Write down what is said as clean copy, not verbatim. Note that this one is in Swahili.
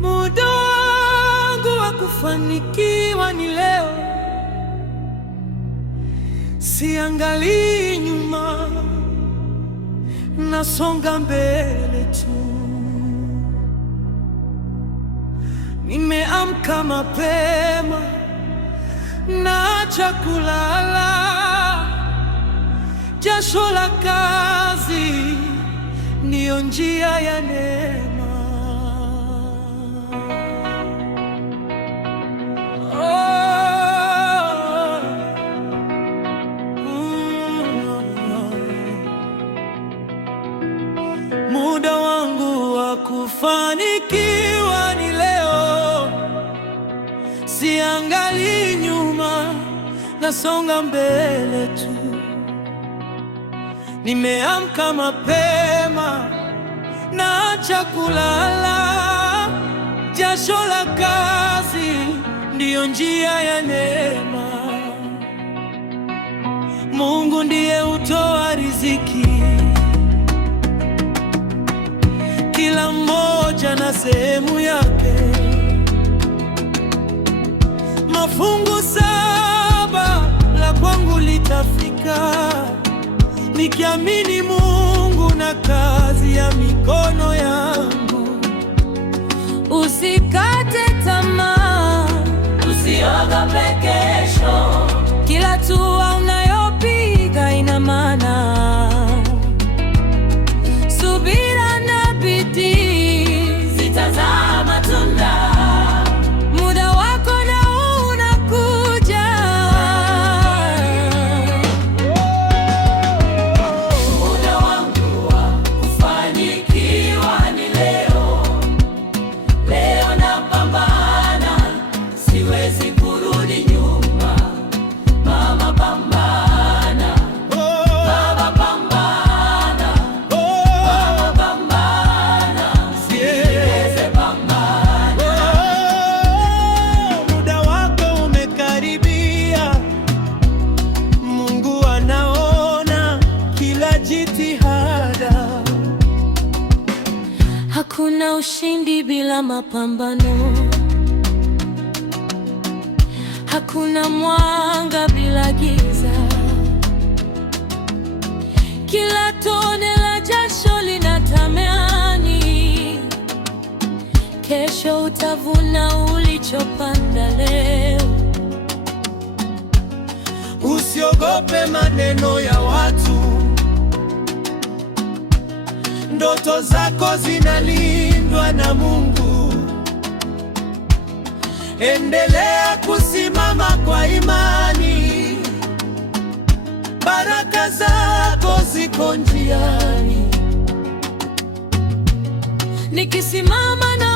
Muda wangu wa kufanikiwa ni leo, siangalii nyuma, nasonga mbele tu. Nimeamka mapema, naacha kulala, jasho la kazi ndiyo njia ya neema. Muda wangu wa kufanikiwa ni leo, siangalii nyuma, nasonga mbele tu. Nimeamka mapema, naacha kulala, jasho la kazi ndiyo njia ya neema. Mungu ndiye hutoa riziki, kila mmoja na sehemu yake. Mafungu 7 la kwangu litafika, nikiamini Mungu na kazi ya mikono yangu. Usikate tamaa, usiogope kesho, kila hatua unayopiga ina maana. Subira na bidii zitazaa matunda. Muda wako na unakuja. Muda wangu wa kufanikiwa ni leo. Leo napambana, siwezi kurudi nyuma. Mama pambana, baba pambana, mama pambana, siweze pambana. Muda wako umekaribia, Mungu anaona kila jitihada. Hakuna ushindi bila mapambano, hakuna mwanga bila giza. Kila tone la jasho linatamani, kesho utavuna ulichopanda leo. Usiogope maneno ya watu, ndoto zako zinalindwa na Mungu. Endelea kusimama kwa imani, baraka zako ziko njiani. Nikisimama na